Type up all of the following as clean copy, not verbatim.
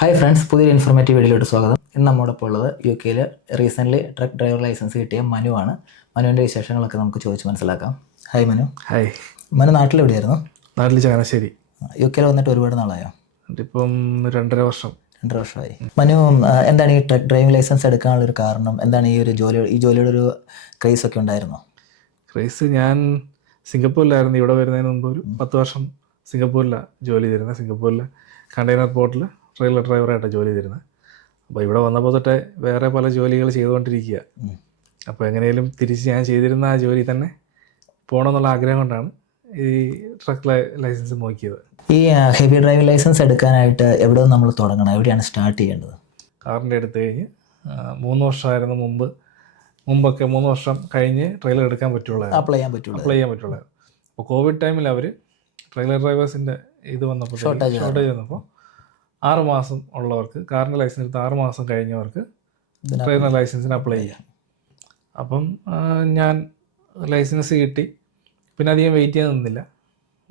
Hi friends, പുതിയൊരു informative വീഡിയോയിലോട്ട് സ്വാഗതം. ഇന്ന് നമ്മോടൊപ്പം ഉള്ളത് UK recently truck driver licence കിട്ടിയ മനുവാണ്. മനുവിൻ്റെ വിശേഷങ്ങളൊക്കെ നമുക്ക് ചോദിച്ച് മനസ്സിലാക്കാം. ഹായ് മനു. ഹായ്. മനു നാട്ടിലെവിടെയായിരുന്നു? നാട്ടിൽ ചങ്ങനാശ്ശേരി. UK വന്നിട്ട് ഒരുപാട് നാളായോ? ഇപ്പം 2.5 വർഷം. 2 വർഷമായി. മനു, എന്താണ് ഈ ട്രക്ക് ഡ്രൈവിംഗ് ലൈസൻസ് എടുക്കാനുള്ളൊരു കാരണം? എന്താണ് ഈ ജോലിയുടെ ഒരു ക്രേസ് ഒക്കെ ഉണ്ടായിരുന്നോ? ക്രേസ്, ഞാൻ സിംഗപ്പൂരിലായിരുന്നു. ഇവിടെ വരുന്നതിന് മുമ്പ് ഒരു 10 വർഷം സിംഗപ്പൂരിലാണ് ജോലി ചെയ്തിരുന്നത്. സിംഗപ്പൂരിൽ കണ്ടെയ്നർ പോർട്ടിൽ ട്രെയിലർ ഡ്രൈവറായിട്ടാണ് ജോലി ചെയ്തിരുന്നത്. അപ്പോൾ ഇവിടെ വന്നപ്പോൾ തൊട്ടേ വേറെ പല ജോലികൾ ചെയ്തുകൊണ്ടിരിക്കുക. അപ്പോൾ എങ്ങനെയും തിരിച്ച് ഞാൻ ചെയ്തിരുന്ന ആ ജോലി തന്നെ പോകണമെന്നുള്ള ആഗ്രഹം കൊണ്ടാണ് ഈ ട്രക്ക് ലൈസൻസ് നോക്കിയത്. ഈ ഹെവി ഡ്രൈവിംഗ് ലൈസൻസ് എടുക്കാനായിട്ട് എവിടെ നമ്മൾ തുടങ്ങണം? എവിടെയാണ് സ്റ്റാർട്ട് ചെയ്യേണ്ടത്? കാറിൻ്റെ എടുത്ത് കഴിഞ്ഞ് 3 വർഷമായിരുന്നു മുമ്പൊക്കെ 3 വർഷം കഴിഞ്ഞ് ട്രെയിലർ എടുക്കാൻ പറ്റുള്ളായിരുന്നു, അപ്ലൈ ചെയ്യാൻ പറ്റുള്ളൂ. അപ്പോൾ കോവിഡ് ടൈമിൽ അവർ ട്രെയിലർ ഡ്രൈവേഴ്സിൻ്റെ ഇത് വന്നപ്പോൾ ഷോർട്ടേജ് വന്നപ്പോൾ 6 മാസം ഉള്ളവർക്ക്, കാറിൻ്റെ ലൈസൻസ് എടുത്ത് 6 മാസം കഴിഞ്ഞവർക്ക് ട്രെയിലർ ലൈസൻസിന് അപ്ലൈ ചെയ്യാം. അപ്പം ഞാൻ ലൈസൻസ് കിട്ടി. പിന്നെ അധികം വെയിറ്റ് ചെയ്യാൻ നിന്നില്ല.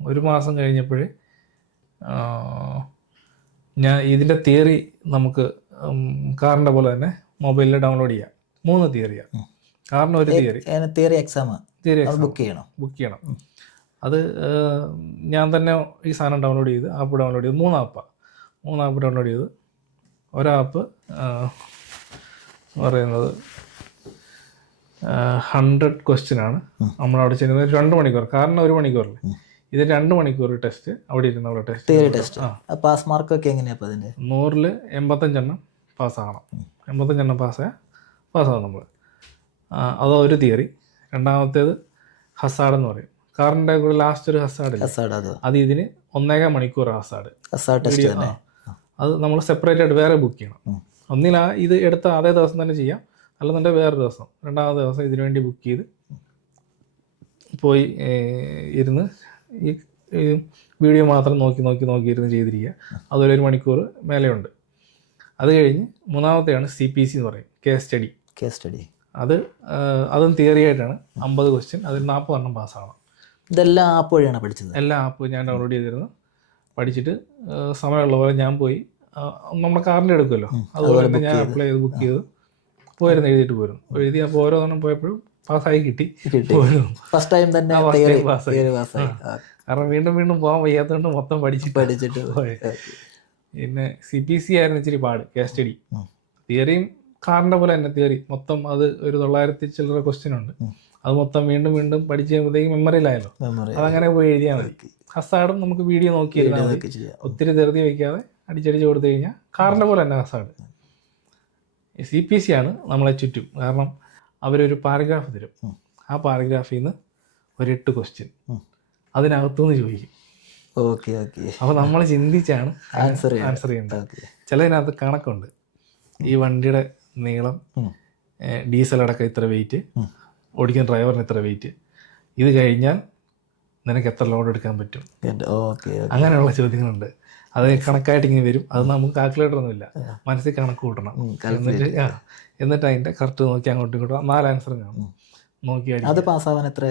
1 മാസം കഴിഞ്ഞപ്പോഴേ ഞാൻ ഇതിൻ്റെ തിയറി നമുക്ക് കാറിൻ്റെ പോലെ തന്നെ മൊബൈലിൽ ഡൗൺലോഡ് ചെയ്യാം. 3 തിയറിയാണ്. കാറിന് ഒരു തിയറി എക്സാം ബുക്ക് ചെയ്യണം. അത് ഞാൻ തന്നെ ഈ സാധനം ഡൗൺലോഡ് ചെയ്ത് ആപ്പ് ഡൗൺലോഡ് ചെയ്ത് 3 ആപ്പ് ഡൗൺലോഡ് ചെയ്ത് ഒരാപ്പ് പറയുന്നത് 100 ക്വസ്റ്റ്യനാണ്. നമ്മളവിടെ ചെയ്യുന്നത് 2 മണിക്കൂർ. കാരണം 1 മണിക്കൂറല്ലേ, ഇത് 2 മണിക്കൂർ ടെസ്റ്റ്. അവിടെ ഇരുന്നുള്ള ടെസ്റ്റ്. പാസ് മാർക്ക് ഒക്കെ എങ്ങനെയാണ്? 100-ൽ 85 പാസ്സാകണം. 85 പാസ്സാകും നമ്മൾ. അതോ ഒരു തിയറി. രണ്ടാമത്തേത് ഹസാഡ് എന്ന് പറയും. കാറിൻ്റെ കൂടെ ലാസ്റ്റ് ഒരു ഹസാഡ്, അത് ഇതിന് 1.5 മണിക്കൂർ ഹസാഡ്. അത് നമ്മൾ സെപ്പറേറ്റ് ആയിട്ട് വേറെ ബുക്ക് ചെയ്യണം. ഒന്നിൽ ഇത് എടുത്ത അതേ ദിവസം തന്നെ ചെയ്യാം, അല്ലെന്നുണ്ടെങ്കിൽ വേറെ ദിവസം, രണ്ടാമത്തെ ദിവസം ഇതിനു വേണ്ടി ബുക്ക് ചെയ്ത് പോയി ഇരുന്ന് ഈ വീഡിയോ മാത്രം നോക്കി ഇരുന്ന് ചെയ്തിരിക്കുക. അതൊരു 1 മണിക്കൂർ മേലെയുണ്ട്. അത് കഴിഞ്ഞ് മൂന്നാമത്തെയാണ് CPC എന്ന് പറയും, കേസ് സ്റ്റഡി. അതും തിയറി ആയിട്ടാണ്. 50 ക്വസ്റ്റ്യൻ, അതിൽ 40 പാസ്സാകണം. ഇതെല്ലാം ആപ്പ് വഴിയാണ് പഠിച്ചത്? എല്ലാ ആപ്പ് ഞാൻ ഡൗൺലോഡ് ചെയ്തിരുന്നു. പഠിച്ചിട്ട് സമയമുള്ള പോലെ ഞാൻ പോയി നമ്മുടെ കാറിൻ്റെ എടുക്കുമല്ലോ, അതുപോലെ തന്നെ ഞാൻ അപ്ലൈ ചെയ്ത് ബുക്ക് ചെയ്ത് പോയിരുന്നു. എഴുതിയിട്ട് പോയിരുന്നു. എഴുതി. അപ്പോൾ ഓരോന്നും പോയപ്പോഴും പാസ്സായി കിട്ടി. ഫസ്റ്റ് ടൈം തന്നെ പാസ്സായി. കാരണം വീണ്ടും പോകാൻ വയ്യാത്തതുകൊണ്ട് മൊത്തം പഠിച്ചിട്ട് പോയി. പിന്നെ CPC ആയിരുന്നു ഇച്ചിരി പാട്. കേസ് സ്റ്റഡി തിയറിയും കാറിൻ്റെ പോലെ തന്നെ തിയറി മൊത്തം. അത് ഒരു 900 ചില്ലറ ക്വസ്റ്റ്യൻ ഉണ്ട്. അത് മൊത്തം വീണ്ടും പഠിച്ച് കഴിയുമ്പോഴത്തേക്കും മെമ്മറിയിലായല്ലോ. അതങ്ങനെ പോയി എഴുതിയാൽ മതി. ഹസാഡും നമുക്ക് വീഡിയോ നോക്കിയിരുന്നാൽ മതി. ഒത്തിരി ധൃതി വയ്ക്കാതെ അടിച്ചടിച്ച് കൊടുത്തു കഴിഞ്ഞാൽ കാറിൻ്റെ പോലെ തന്നെ ഹസാഡ്. CPC ആണ് നമ്മളെ ചുറ്റും. കാരണം അവരൊരു പാരഗ്രാഫ് തരും. ആ പാരഗ്രാഫിൽ നിന്ന് ഒരു 8 ക്വസ്റ്റ്യൻ അതിനകത്തുനിന്ന് ചോദിക്കും. അപ്പോൾ നമ്മൾ ചിന്തിച്ചാണ് ആൻസർ ചെയ്യേണ്ടത്. ചിലതിനകത്ത് കണക്കുണ്ട്. ഈ വണ്ടിയുടെ നീളം, ഡീസൽ അടക്കം ഇത്ര വെയിറ്റ്, ഓടിക്കുന്ന ഡ്രൈവറിന് ഇത്ര വെയിറ്റ്, ഇത് കഴിഞ്ഞാൽ നിനക്ക് എത്ര ലോഡ് എടുക്കാൻ പറ്റും, അങ്ങനെയുള്ള ചോദ്യങ്ങളുണ്ട്. അത് കണക്കായിട്ട് ഇങ്ങനെ വരും. അത് നമുക്ക് കാൽക്കുലേറ്റർ ഒന്നുമില്ല, മനസ്സിൽ കണക്ക് കൂട്ടണം. എന്നിട്ട് അതിൻ്റെ കറക്റ്റ് നോക്കി അങ്ങോട്ടും ഇങ്ങോട്ടും 4 ആൻസർ കാണും നോക്കി. അത് പാസ്സാവാൻ എത്ര?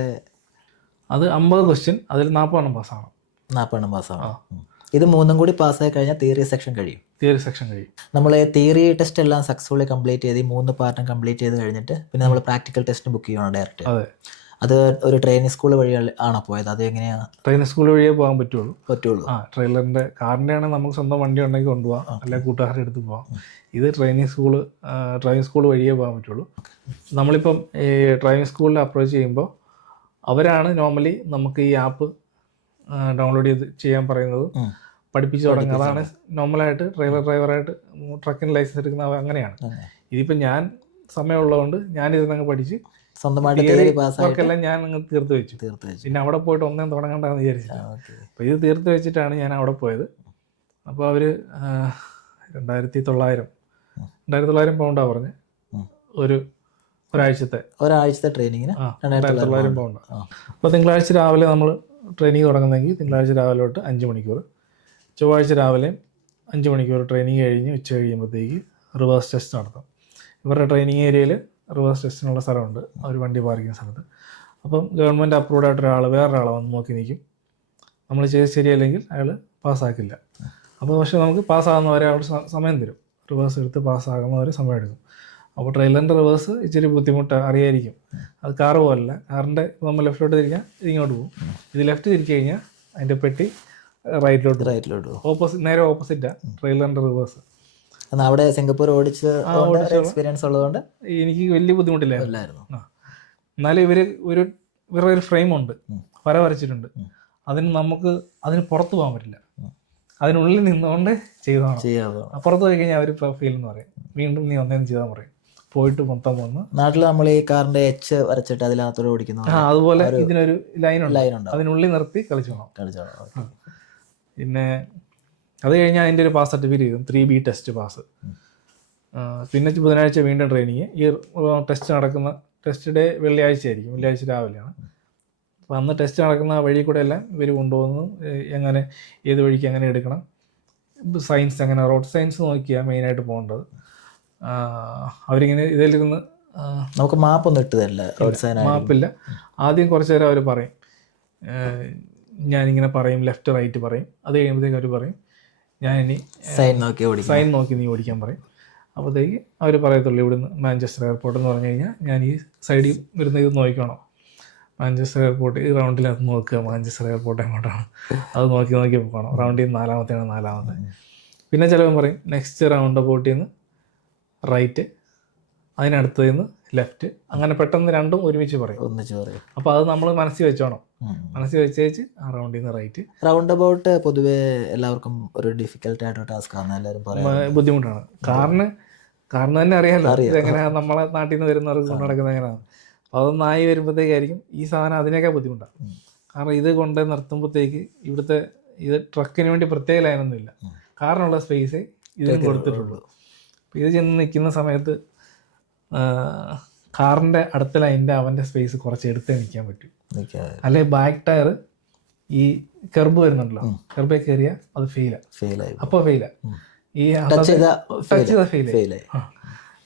അത് 50 ക്വസ്റ്റ്യൻ, അതിൽ 40 പാസ്സാവണം. 40 പാസ്സാവണം. ഇത് 3 കൂടി പാസ്സായി കഴിഞ്ഞാൽ തിയറി സെക്ഷൻ കഴിയും. നമ്മൾ തിയറി ടെസ്റ്റ് എല്ലാം സക്സസ്ഫുള്ളി കംപ്ലീറ്റ് ചെയ്ത് 3 പാർട്ടും കംപ്ലീറ്റ് ചെയ്ത് കഴിഞ്ഞിട്ട് പിന്നെ നമ്മൾ പ്രാക്ടിക്കൽ ടെസ്റ്റ് ബുക്ക് ചെയ്യണം ഡയറക്റ്റ്. അത് ഒരു ട്രെയിനിങ് സ്കൂൾ വഴി ആണോ പോയത്? അത് എങ്ങനെയാണ്? ട്രെയിനിങ് സ്കൂൾ വഴിയേ പോകാൻ പറ്റുള്ളൂ. ട്രെയിലറിൻ്റെ കാറിൻ്റെ ആണെങ്കിൽ നമുക്ക് സ്വന്തം വണ്ടി ഉണ്ടെങ്കിൽ കൊണ്ടുപോകാം, അല്ലെങ്കിൽ കൂട്ടുകാരുടെ അടുത്ത് പോകാം. ഇത് ഡ്രൈവിംഗ് സ്കൂൾ വഴിയേ പോകാൻ പറ്റുള്ളൂ. നമ്മളിപ്പം ഈ ഡ്രൈവിംഗ് സ്കൂളിൽ അപ്രോച്ച് ചെയ്യുമ്പോൾ അവരാണ് നോർമലി നമുക്ക് ഈ ആപ്പ് ഡൗൺലോഡ് ചെയ്യാൻ പറയുന്നത്, പഠിപ്പിച്ചു തുടങ്ങുക. അതാണ് നോർമലായിട്ട് ഡ്രൈവറായിട്ട് ട്രക്കിന് ലൈസൻസ് എടുക്കുന്ന അങ്ങനെയാണ്. ഇതിപ്പോൾ ഞാൻ സമയമുള്ളതുകൊണ്ട് ഞാനിരുന്നങ്ങ് പഠിച്ച് സ്വന്തമായിട്ടെല്ലാം ഞാൻ അങ്ങ് തീർത്ത് വെച്ചു. പിന്നെ അവിടെ പോയിട്ട് ഒന്നേം തുടങ്ങണ്ടെന്ന് വിചാരിച്ചു. അപ്പോൾ ഇത് തീർത്ത് വെച്ചിട്ടാണ് ഞാൻ അവിടെ പോയത്. അപ്പോൾ അവർ 2,900 പൗണ്ടാണ് പറഞ്ഞ് ഒരാഴ്ചത്തെ ട്രെയിനിങ്ങിന് 2,900 പൗണ്ട്. അപ്പോൾ തിങ്കളാഴ്ച രാവിലെ നമ്മൾ ട്രെയിനിങ് തുടങ്ങുന്നെങ്കിൽ തിങ്കളാഴ്ച രാവിലെ തൊട്ട് 5 മണിക്കൂർ, ചൊവ്വാഴ്ച രാവിലെ 5 മണിക്കൂർ ട്രെയിനിങ് കഴിഞ്ഞ് ഉച്ച കഴിയുമ്പോഴത്തേക്ക് റിവേഴ്സ് ടെസ്റ്റ് നടത്തും. ഇവരുടെ ട്രെയിനിങ് ഏരിയയിൽ റിവേഴ്സ് ടെസ്റ്റിനുള്ള സ്ഥലമുണ്ട്, അവർ വണ്ടി പാർക്കുന്ന സ്ഥലത്ത്. അപ്പം ഗവൺമെൻറ് അപ്രൂവ്ഡ് ആയിട്ട് വേറൊരാളെ വന്ന് നോക്കി നിൽക്കും. നമ്മൾ ചെയ്ത് ശരിയല്ലെങ്കിൽ അയാൾ പാസ്സാക്കില്ല. അപ്പോൾ പക്ഷെ നമുക്ക് പാസ്സാകുന്നവരെ അവിടെ സമയം തരും, റിവേഴ്സ് എടുത്ത് പാസ്സാകുന്നവരെ സമയം എടുക്കും. അപ്പോൾ ട്രെയിലറിൻ്റെ റിവേഴ്സ് ഇച്ചിരി ബുദ്ധിമുട്ട് അറിയായിരിക്കും. അത് കാറ് പോലല്ല, കാറിൻ്റെ നമ്മൾ ലെഫ്റ്റിലോട്ട് തിരിഞ്ഞാൽ ഇതിങ്ങോട്ട് പോകും, ഇത് ലെഫ്റ്റ് തിരിച്ചു കഴിഞ്ഞാൽ അതിൻ്റെ പെട്ടി റൈറ്റിലോട്ട് പോകും. നേരെ ഓപ്പോസിറ്റാണ് ട്രെയിലറിൻ്റെ റിവേഴ്സ്. അവിടെ സിംഗപ്പൂർ ഓടിച്ച് എക്സ്പീരിയൻസ് ഉള്ളതുകൊണ്ട് എനിക്ക് വലിയ ബുദ്ധിമുട്ടില്ലായിരുന്നു. എന്നാലും ഇവരുടെ ഒരു ഫ്രെയിമുണ്ട്, വര വരച്ചിട്ടുണ്ട്, അതിന് പുറത്ത് പോകാൻ പറ്റില്ല, അതിനുള്ളിൽ നിന്നുകൊണ്ട് ചെയ്തതാണ്. പുറത്ത് പോയി കഴിഞ്ഞാൽ അവർ ഫെയിൽ എന്ന് പറയും, വീണ്ടും നീ ഒന്നേന്ന് ചെയ്താൽ പറയും. പോയിട്ട് മൊത്തം വന്ന് നാട്ടിൽ നമ്മൾ ഈ കാറിന്റെ എച്ച് വരച്ചിട്ട് അതിനകത്തോടെ ഓടിക്കുന്നു, അതുപോലെ ഇതിനൊരു ലൈനുണ്ട്, അതിനുള്ളിൽ നിർത്തി കളിച്ചോണം. പിന്നെ അത് കഴിഞ്ഞാൽ അതിൻ്റെ ഒരു പാസ് സർട്ടിഫിക്കറ്റ് ചെയ്തു, 3B ടെസ്റ്റ് പാസ്. പിന്നെ ബുധനാഴ്ച വീണ്ടും ട്രെയിനിങ്. ഈ ടെസ്റ്റ് ഡേ വെള്ളിയാഴ്ച ആയിരിക്കും, വെള്ളിയാഴ്ച രാവിലെയാണ്. അപ്പോൾ അന്ന് ടെസ്റ്റ് നടക്കുന്ന വഴി കൂടെ എല്ലാം ഇവർ കൊണ്ടുപോകുന്നു, എങ്ങനെ ഏത് വഴിക്ക് എങ്ങനെ എടുക്കണം, സയൻസ് എങ്ങനെ, റോഡ് സയൻസ് നോക്കിയാണ് മെയിനായിട്ട് പോകേണ്ടത്. അവരിങ്ങനെ ഇതിലിരുന്ന് നമുക്ക് മാപ്പൊന്നും ഇട്ട് തരില്ല, റോഡ് സൈൻ മാപ്പില്ല. ആദ്യം കുറച്ച് നേരം അവർ പറയും, ഞാനിങ്ങനെ പറയും, ലെഫ്റ്റ് റൈറ്റ് പറയും. അത് കഴിയുമ്പോഴത്തേക്ക് അവർ പറയും ഞാനിനി സൈൻ നോക്കി നീ ഓടിക്കാൻ പറയും. അപ്പോഴത്തേക്ക് അവർ പറയത്തുള്ളൂ, ഇവിടുന്ന് മാഞ്ചസ്റ്റർ എയർപോർട്ട് എന്ന് പറഞ്ഞു കഴിഞ്ഞാൽ ഞാൻ ഈ സൈഡിൽ വരുന്ന ഇത് നോക്കിക്കോണം, മാഞ്ചസ്റ്റർ എയർപോർട്ട് ഈ റൗണ്ടിനകത്ത് നോക്കുക, മാഞ്ചസ്റ്റർ എയർപോർട്ട് എങ്ങോട്ടാണ് അത് നോക്കി പോകണം, റൗണ്ടിൽ നിന്ന് നാലാമത്തെ. പിന്നെ ചിലവൻ പറയും നെക്സ്റ്റ് റൗണ്ട് അബൌട്ടിൽ നിന്ന് റൈറ്റ്, അതിനടുത്തതിൽ നിന്ന് ലെഫ്റ്റ്, അങ്ങനെ പെട്ടെന്ന് രണ്ടും ഒന്നിച്ച് പറയും. അപ്പോൾ അത് നമ്മൾ മനസ്സിൽ വെച്ചോണം, മനസ്സിൽ വെച്ചേച്ച് ആ റൗണ്ടിൽ നിന്ന് റൈറ്റ്. റൗണ്ട് അബൌട്ട് പൊതുവെ എല്ലാവർക്കും ഒരു ഡിഫിക്കൽട്ട് ആയിട്ട് ടാസ്ക് ആണ്, എല്ലാവരും ബുദ്ധിമുട്ടാണ്. കാരണം തന്നെ അറിയാമല്ലോ എങ്ങനെയാണ് നമ്മളെ നാട്ടിൽ നിന്ന് വരുന്നവർക്ക് കൊണ്ട് നടക്കുന്നത് എങ്ങനെയാണ്. അപ്പോൾ അതൊന്നായി വരുമ്പോഴത്തേക്കായിരിക്കും ഈ സാധനം അതിനേക്കാൾ ബുദ്ധിമുട്ടാണ്. കാരണം ഇത് കൊണ്ട് നിർത്തുമ്പോഴത്തേക്ക് ഇത് ട്രക്കിന് വേണ്ടി പ്രത്യേക ലൈനൊന്നുമില്ല, കാറിനുള്ള സ്പേസേ ഇതിന് കൊടുത്തിട്ടുള്ളൂ. അപ്പോൾ ഇത് ചെന്ന് നിൽക്കുന്ന സമയത്ത് കാറിൻ്റെ അടുത്ത ലൈനിൻ്റെ അവൻ്റെ സ്പേസ് കുറച്ച് എടുത്തേ നിൽക്കാൻ പറ്റും. അല്ലെ ബാക്ക് ടയർ ഈ കെർബ് വരുന്നുണ്ടല്ലോ, കെർബേ കയറിയാൽ അത് ഫെയിലായി. അപ്പോൾ ഫെയിലായി, ഈ ടച്ച് ചെയ്ത ഫെയിലായി,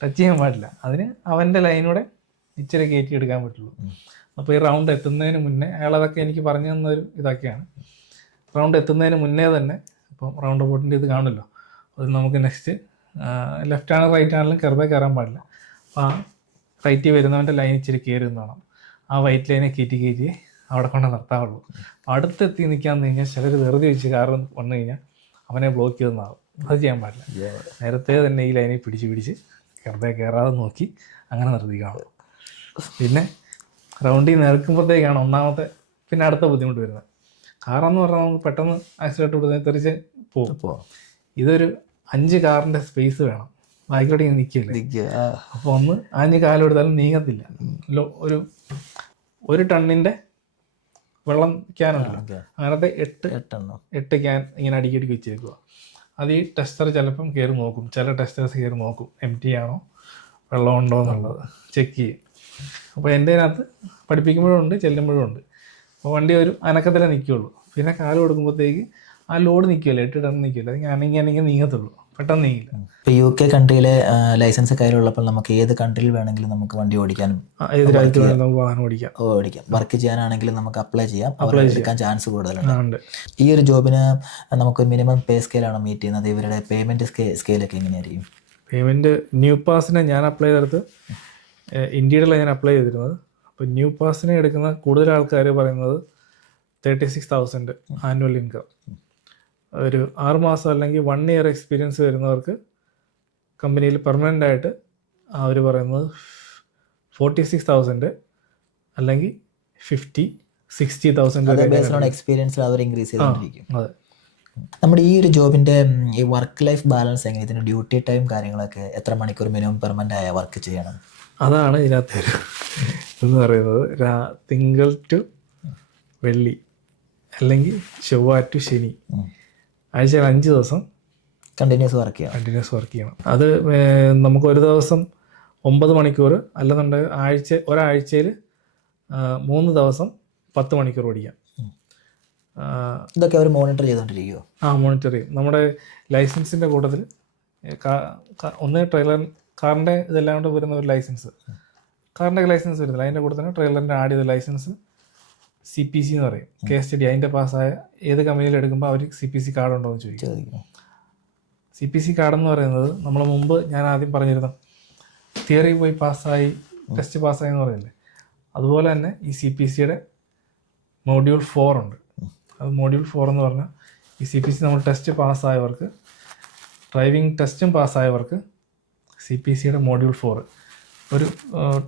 ടച്ച് ചെയ്യാൻ പാടില്ല. അതിന് അവൻ്റെ ലൈനൂടെ ഇച്ചിരി കയറ്റി എടുക്കാൻ പറ്റുള്ളൂ. അപ്പോൾ ഈ റൗണ്ട് എത്തുന്നതിന് മുന്നേ അയാളതൊക്കെ എനിക്ക് പറഞ്ഞു തന്നൊരു ഇതൊക്കെയാണ്. റൗണ്ട് എത്തുന്നതിന് മുന്നേ തന്നെ ഇപ്പം റൗണ്ട് അബൌട്ടിൻ്റെ ഇത് കാണുമല്ലോ, അത് നമുക്ക് നെക്സ്റ്റ് ലെഫ്റ്റ് ആണ് റൈറ്റ് ആണെങ്കിലും കെർബേ കയറാൻ പാടില്ല. അപ്പോൾ ആ റൈറ്റിൽ വരുന്നവൻ്റെ ലൈൻ ഇച്ചിരി കയറി വേണം, ആ വൈറ്റ് ലൈനെ കയറ്റി അവിടെ കൊണ്ട് നിർത്താവുള്ളൂ. അടുത്തെത്തി നിൽക്കാന്ന് കഴിഞ്ഞാൽ ചിലർ വെറുതെ വെച്ച് കാറ് വന്നു കഴിഞ്ഞാൽ അവനെ ബ്ലോക്ക് ചെയ്തെന്നാകും, അത് ചെയ്യാൻ പാടില്ല. നേരത്തെ തന്നെ ഈ ലൈനിൽ പിടിച്ച് കെർബേ കയറാതെ നോക്കി അങ്ങനെ നിർത്തിക്കണം. പിന്നെ റൗണ്ടിൽ നിൽക്കുമ്പോഴത്തേക്കാണ് ഒന്നാമത്തെ പിന്നെ അടുത്ത ബുദ്ധിമുട്ട് വരുന്നത്. കാറെന്ന് പറഞ്ഞാൽ നമുക്ക് പെട്ടെന്ന് ആക്സിഡൻറ്റ് കൊടുത്ത് തെറിച്ച് പോകും. ഇതൊരു 5 കാറിൻ്റെ സ്പേസ് വേണം, ബാക്കിലോട്ട് ഇങ്ങനെ നിൽക്കില്ല. അപ്പോൾ ഒന്ന് ആഞ്ഞ് കാലെടുത്താലും നീങ്ങത്തില്ല. ഒരു ടണ്ണിൻ്റെ വെള്ളം ക്യാനുണ്ടല്ലോ, അങ്ങനത്തെ 8 ക്യാൻ ഇങ്ങനെ അടുക്കി വെച്ചേക്കുക. അത് ഈ ടെസ്റ്റർ ചിലപ്പം കയറി നോക്കും, ചില ടെസ്റ്റേഴ്സ് കയറി നോക്കും എം ടി ആണോ വെള്ളം ഉണ്ടോ എന്നുള്ളത് ചെക്ക് ചെയ്യും. അപ്പോൾ എൻ്റെ അതിനകത്ത് പഠിപ്പിക്കുമ്പോഴും ഉണ്ട്, ചെല്ലുമ്പോഴും ഉണ്ട്. അപ്പോൾ വണ്ടി ഒരു അനക്കത്തിലേ നിൽക്കുകയുള്ളൂ. പിന്നെ കാല് കൊടുക്കുമ്പോഴത്തേക്ക് ആ ലോഡ് നിൽക്കുമല്ലോ, 8 ടൺ നിൽക്കില്ല, അല്ലെങ്കിൽ അനങ്ങി നീങ്ങത്തുള്ളൂ, പെട്ടെന്ന് നീങ്ങില്ല. ഇപ്പോൾ UK കൺട്രിയിലെ ലൈസൻസ് കയ്യിലുള്ളപ്പോൾ നമുക്ക് ഏത് കൺട്രിയിൽ വേണമെങ്കിലും നമുക്ക് വണ്ടി ഓടിക്കാനും ഏത് രാജ്യത്ത് വേണമെങ്കിലും വാഹനം ഓടിക്കാം. വർക്ക് ചെയ്യാനാണെങ്കിലും നമുക്ക് അപ്ലൈ ചെയ്യാം, എടുക്കാൻ ചാൻസ് കൂടുതലുണ്ട്. ഈ ഒരു ജോബിന് നമുക്ക് മിനിമം പേ സ്കെയിലാണോ മീറ്റ് ചെയ്യുന്നത്? ഇവരുടെ പേയ്മെൻറ്റ് സ്കെയിലൊക്കെ എങ്ങനെയായിരിക്കും? പേയ്മെൻറ്റ് ന്യൂ പാസിന് ഞാൻ അപ്ലൈ ചെയ്തെടുത്ത് ഇന്ത്യയിലാണ് ഞാൻ അപ്ലൈ ചെയ്തിരുന്നത്. അപ്പോൾ ന്യൂ പാസിന് എടുക്കുന്ന കൂടുതൽ ആൾക്കാർ പറയുന്നത് 36,000 ആനുവൽ ഇൻകം. ഒരു 6 മാസം അല്ലെങ്കിൽ 1 ഇയർ എക്സ്പീരിയൻസ് വരുന്നവർക്ക് കമ്പനിയിൽ പെർമനൻ്റ് ആയിട്ട് അവർ പറയുന്നത് 46,000 അല്ലെങ്കിൽ 50-60,000 എക്സ്പീരിയൻസിൽ അവർ ഇൻക്രീസ് ചെയ്തുകൊണ്ടിരിക്കും. അതെ. നമ്മുടെ ഈ ഒരു ജോബിൻ്റെ ഈ വർക്ക് ലൈഫ് ബാലൻസ് എങ്ങനെ? ഇതിൻ്റെ ഡ്യൂട്ടി ടൈം കാര്യങ്ങളൊക്കെ എത്ര മണിക്കൂർ മിനിമം പെർമനൻ്റ് ആയ വർക്ക് ചെയ്യണം? അതാണ് ഇതിനകത്ത് എന്ന് പറയുന്നത്. തിങ്കൾ ടു വെള്ളി അല്ലെങ്കിൽ ചൊവ്വ ടു ശനി, ആഴ്ചയിൽ 5 ദിവസം കണ്ടിന്യൂസ് വർക്ക് ചെയ്യണം. അത് നമുക്ക് ഒരു ദിവസം 9 മണിക്കൂർ, അല്ലെന്നുണ്ടെങ്കിൽ ഒരാഴ്ചയിൽ 3 ദിവസം 10 മണിക്കൂർ ഓടിക്കാം. ഇതൊക്കെ അവർ മോണിറ്റർ ചെയ്തുകൊണ്ടിരിക്കുമോ? മോണിറ്റർ ചെയ്യും. നമ്മുടെ ലൈസൻസിൻ്റെ കൂട്ടത്തിൽ ഒന്ന് കാറിൻ്റെ ഇതെല്ലാം കൊണ്ട് വരുന്ന ഒരു ലൈസൻസ്, കാറിൻ്റെ ലൈസൻസ് വരുന്നില്ല, അതിൻ്റെ കൂടെ തന്നെ ട്രെയിലറിൻ്റെ ആഡ് ചെയ്ത ലൈസൻസ് CPC എന്ന് പറയും, കേസ് സ്റ്റഡി. അതിൻ്റെ പാസ്സായ ഏത് കമ്പനിയിൽ എടുക്കുമ്പോൾ അവർ CPC കാർഡ് ഉണ്ടോ എന്ന് ചോദിക്കും. CPC കാർഡ് എന്ന് പറയുന്നത് നമ്മൾ മുമ്പ് ഞാൻ ആദ്യം പറഞ്ഞിരുന്നു തിയറി പോയി പാസ്സായി ടെസ്റ്റ് പാസ്സായി എന്ന് പറയുന്നില്ലേ, അതുപോലെ തന്നെ ഈ CPCയുടെ മോഡ്യൂൾ 4 ഉണ്ട്. അത് മോഡ്യൂൾ 4 എന്ന് പറഞ്ഞാൽ ഈ CPC നമ്മൾ ടെസ്റ്റ് പാസ്സായവർക്ക്, ഡ്രൈവിംഗ് ടെസ്റ്റും പാസ്സായവർക്ക് CPCയുടെ മോഡ്യൂൾ 4 ഒരു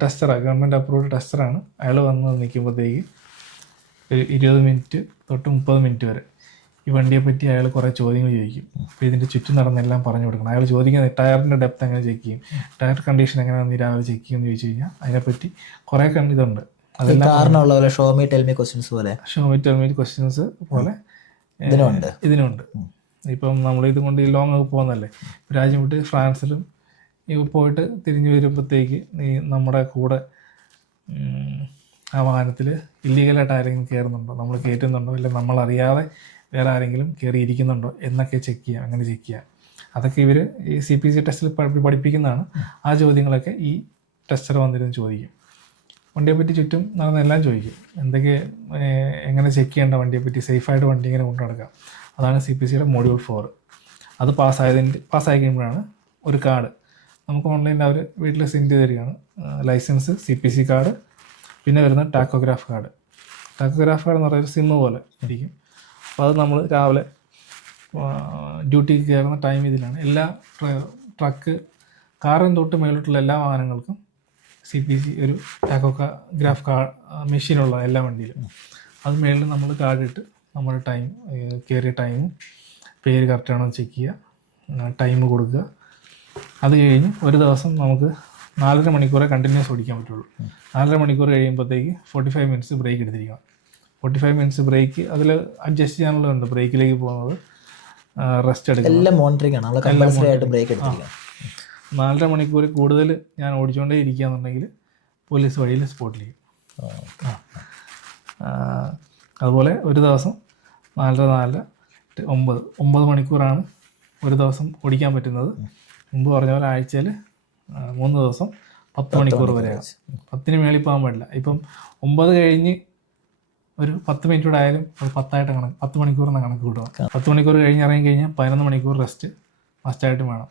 ടെസ്റ്ററാണ്, ഗവൺമെൻറ് അപ്രൂവ്ഡ് ടെസ്റ്ററാണ്. അയാൾ വന്ന് നിൽക്കുമ്പോഴത്തേക്ക് ഒരു 20 മിനിറ്റ് തൊട്ട് 30 മിനിറ്റ് വരെ ഈ വണ്ടിയെ പറ്റി അയാൾ കുറേ ചോദ്യങ്ങൾ ചോദിക്കും. അപ്പോൾ ഇതിൻ്റെ ചുറ്റും നടന്നെല്ലാം പറഞ്ഞു കൊടുക്കണം. അയാൾ ചോദിക്കുന്നത് ടയറിൻ്റെ ഡെപ്ത് എങ്ങനെ ചെക്ക് ചെയ്യും, ടയർ കണ്ടീഷൻ എങ്ങനെയാണ് നീ രാവിലെ ചെക്ക് ചെയ്യുമെന്ന് ചോദിച്ചു കഴിഞ്ഞാൽ അതിനെപ്പറ്റി കുറേ ഇതുണ്ട്. അതെല്ലാം show me tell me questions പോലെ ഇതിനുണ്ട്. ഇപ്പം നമ്മൾ ഇതുകൊണ്ട് ഈ ലോങ് ഒക്കെ പോകുന്നതല്ലേ, രാജ്യം വിട്ട് ഫ്രാൻസിലും പോയിട്ട് തിരിഞ്ഞു വരുമ്പോഴത്തേക്ക് നീ നമ്മുടെ കൂടെ ആ വാഹനത്തിൽ ഇല്ലീഗലായിട്ട് ആരെങ്കിലും കയറുന്നുണ്ടോ, നമ്മൾ കയറ്റുന്നുണ്ടോ, അല്ലെങ്കിൽ നമ്മളറിയാതെ വേറെ ആരെങ്കിലും കയറിയിരിക്കുന്നുണ്ടോ എന്നൊക്കെ ചെക്ക് ചെയ്യാം. അങ്ങനെ ചെക്ക് ചെയ്യാം. അതൊക്കെ ഇവർ ഈ CPC ടെസ്റ്റിൽ പഠിപ്പിക്കുന്നതാണ്. ആ ചോദ്യങ്ങളൊക്കെ ഈ ടെസ്റ്റർ വന്നിരുന്ന് ചോദിക്കും. വണ്ടിയെപ്പറ്റി ചുറ്റും നടന്നെല്ലാം ചോദിക്കും. എന്തൊക്കെ എങ്ങനെ ചെക്ക് ചെയ്യേണ്ട, വണ്ടിയെപ്പറ്റി സേഫായിട്ട് വണ്ടി ഇങ്ങനെ കൊണ്ടു നടക്കാം. അതാണ് CPCയുടെ മോഡ്യൂൾ 4. അത് പാസ്സായി കഴിയുമ്പോഴാണ് ഒരു കാർഡ് നമുക്ക് ഓൺലൈനിൽ അവർ വീട്ടിൽ സെൻഡ് ചെയ്ത് തരികയാണ്. ലൈസൻസ്, CPC കാർഡ്, പിന്നെ വരുന്ന ടാക്കോഗ്രാഫ് കാർഡ്. ടാക്കോഗ്രാഫ് കാർഡ് എന്ന് പറയുന്നത് സിമ്മ് പോലെ ഇരിക്കും. അപ്പോൾ അത് നമ്മൾ രാവിലെ ഡ്യൂട്ടിക്ക് കയറുന്ന ടൈം ഇതിലാണ്. എല്ലാ ട്രക്ക്, കാറിന് തൊട്ട് മേലോട്ടുള്ള എല്ലാ വാഹനങ്ങൾക്കും CPC ഒരു ടാക്കോഗ്രാഫ് മെഷീനുള്ള എല്ലാ വണ്ടിയിലും അത് മേളിൽ നമ്മൾ കാർഡ് ഇട്ട് നമ്മുടെ ടൈം, കയറിയ ടൈമും പേര് കറക്റ്റാണോ ചെക്ക് ചെയ്യുക, ടൈം കൊടുക്കുക. അത് കഴിഞ്ഞ് ഒരു ദിവസം നമുക്ക് 4.5 മണിക്കൂറേ കണ്ടിന്യൂസ് ഓടിക്കാൻ പറ്റുള്ളൂ. 4.5 മണിക്കൂർ കഴിയുമ്പോഴത്തേക്ക് 45 മിനിറ്റ്സ് ബ്രേക്ക് എടുത്തിരിക്കണം. 45 മിനിറ്റ്സ് ബ്രേക്ക് അതിൽ അഡ്ജസ്റ്റ് ചെയ്യാനുള്ളതുണ്ട്. ബ്രേക്കിലേക്ക് പോകുന്നത്, റെസ്റ്റ് എടുക്കുക, എല്ലാം മോണിറ്ററിംഗ് ആണ്. 4.5 മണിക്കൂർ കൂടുതൽ ഞാൻ ഓടിച്ചുകൊണ്ടേ ഇരിക്കുകയെന്നുണ്ടെങ്കിൽ പോലീസ് വഴിയിൽ സ്പോട്ടിലേക്ക്. അതുപോലെ ഒരു ദിവസം 4 - 9 മണിക്കൂറാണ് ഒരു ദിവസം ഓടിക്കാൻ പറ്റുന്നത്. മുമ്പ് പറഞ്ഞ പോലെ ആഴ്ചയിൽ 3 ദിവസം 10 മണിക്കൂർ വരെയാണ്. 10-ന് മേളിൽ പോകാൻ പാടില്ല. ഇപ്പം 9 കഴിഞ്ഞ് ഒരു 10 മിനിറ്റ് കൂടെ ആയാലും അത് 10 കണക്ക്, 10 മണിക്കൂറിന് കണക്ക് കൂട്ടുക. 10 മണിക്കൂർ കഴിഞ്ഞ് ഇറങ്ങി കഴിഞ്ഞാൽ 11 മണിക്കൂർ റെസ്റ്റ് മസ്റ്റായിട്ടും വേണം.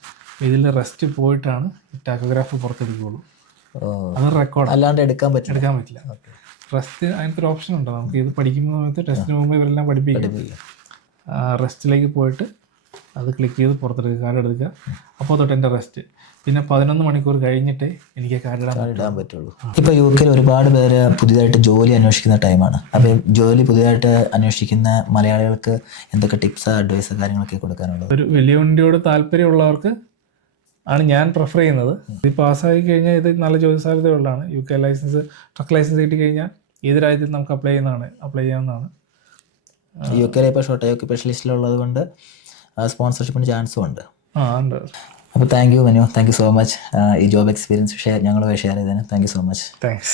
ഇതിൽ റെസ്റ്റ് പോയിട്ടാണ് ഈ ടാക്കോഗ്രാഫ് പുറത്തെടുക്കുകയുള്ളൂ. അത് റെക്കോർഡ്, അല്ലാണ്ട് എടുക്കാൻ പറ്റില്ല. റെസ്റ്റ് അതിനകത്ത് ഒരു ഓപ്ഷൻ ഉണ്ട്. നമുക്ക് ഇത് പഠിക്കുന്ന സമയത്ത് ടെസ്റ്റിന് മുമ്പ് ഇവരെല്ലാം പഠിപ്പിക്കും. റെസ്റ്റിലേക്ക് പോയിട്ട് അത് ക്ലിക്ക് ചെയ്ത് പുറത്തെടുക്കുക, കാർഡ് എടുക്കുക. അപ്പോൾ തൊട്ട് എൻ്റെ റെസ്റ്റ്. പിന്നെ 11 മണിക്കൂർ കഴിഞ്ഞിട്ടേ എനിക്ക് കാർഡ് ഇടാൻ പറ്റുള്ളൂ. ഇപ്പോൾ UK ഒരുപാട് പേര് പുതിയതായിട്ട് ജോലി അന്വേഷിക്കുന്ന ടൈമാണ്. അപ്പം ജോലി പുതിയതായിട്ട് അന്വേഷിക്കുന്ന മലയാളികൾക്ക് എന്തൊക്കെ ടിപ്സ്, അഡ്വൈസ്, കാര്യങ്ങളൊക്കെ കൊടുക്കാനുള്ളത്? ഒരു വലിയ വണ്ടിയോട് താല്പര്യമുള്ളവർക്ക് ആണ് ഞാൻ പ്രിഫർ ചെയ്യുന്നത്. ഇത് പാസ്സായി കഴിഞ്ഞാൽ ഇത് നല്ല ജോലി സാധ്യതയുള്ളതാണ്. UK ലൈസൻസ്, ട്രക്ക് ലൈസൻസ് കിട്ടി കഴിഞ്ഞാൽ ഏത് രാജ്യത്തിൽ നമുക്ക് അപ്ലൈ ചെയ്യാവുന്നതാണ്. UK ഇപ്പോൾ ഷോർട്ട് ഓക്യുപ്പേഷൻ ലിസ്റ്റിലുള്ളത് കൊണ്ട് സ്പോൺസർഷിപ്പിന് ചാൻസും ഉണ്ട്. ഉണ്ട്. അപ്പോൾ thank you Manu, thank you so much. ഈ ജോബ് എക്സ്പീരിയൻസ് ഞങ്ങളുമായി ഷെയർ ചെയ്തതിന് thank you so much. Thanks.